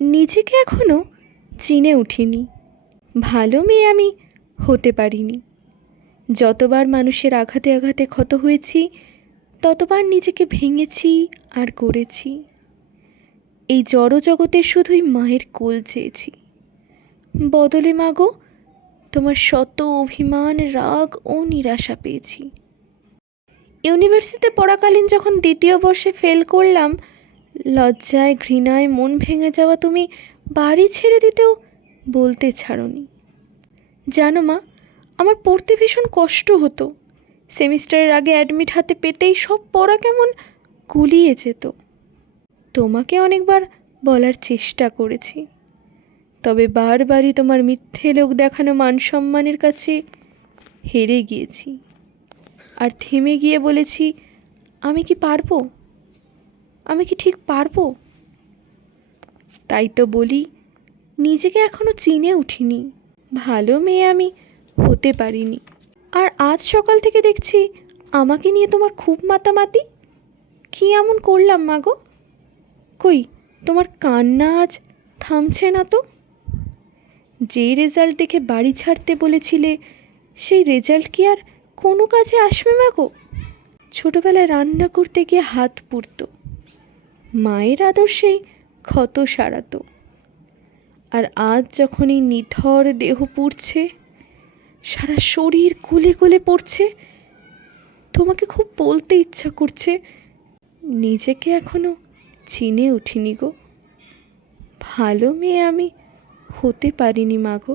নিজেকে এখনও চিনে উঠিনি। ভালো মেয়ে আমি হতে পারিনি। যতবার মানুষের আঘাতে আঘাতে ক্ষত হয়েছি, ততবার নিজেকে ভেঙেছি আর গড়েছি। এই জড় জগতের শুধুই মায়ের কোল চেয়েছি। বদলে মাগো, তোমার শত অভিমান, রাগ ও নিরাশা পেয়েছি। ইউনিভার্সিটিতে পড়াকালীন যখন দ্বিতীয় বর্ষে ফেল করলাম, লজ্জায় ঘৃণায় মন ভেঙে যাওয়া তুমি বাড়ি ছেড়ে দিতেও বলতে ছাড়োনি। জানো মা, আমার পড়তে ভীষণ কষ্ট হতো। সেমিস্টারের আগে অ্যাডমিট হাতে পেতেই সব পড়া কেমন গুলিয়ে যেত। তোমাকে অনেকবার বলার চেষ্টা করেছি, তবে বারবারই তোমার মিথ্যে লোক দেখানো মান সম্মানের কাছে হেরে গিয়েছি। আর থেমে গিয়ে বলেছি, আমি কি পারবো? আমি কি ঠিক পারবো? তাই তো বলি, নিজেকে এখনও চিনে উঠিনি। ভালো মেয়ে আমি হতে পারিনি। আর আজ সকাল থেকে দেখছি আমাকে নিয়ে তোমার খুব মাতামাতি। কী এমন করলাম মাগো? কই, তোমার কান্না আজ থামছে না তো। যে রেজাল্ট দেখে বাড়ি ছাড়তে বলেছিলে, সেই রেজাল্ট কি আর কোনো কাজে আসবে মাগো? ছোটোবেলায় রান্না করতে গিয়ে হাত পুড়ত, মায়ের আদর্শেই ক্ষত সারাতো। আর আজ যখন এই নিথর দেহ পুড়ছে, সারা শরীর গলে গলে পড়ছে, তোমাকে খুব বলতে ইচ্ছা করছে, নিজেকে এখনও চিনে উঠিনি গো। ভালো মেয়ে আমি হতে পারিনি মাগো।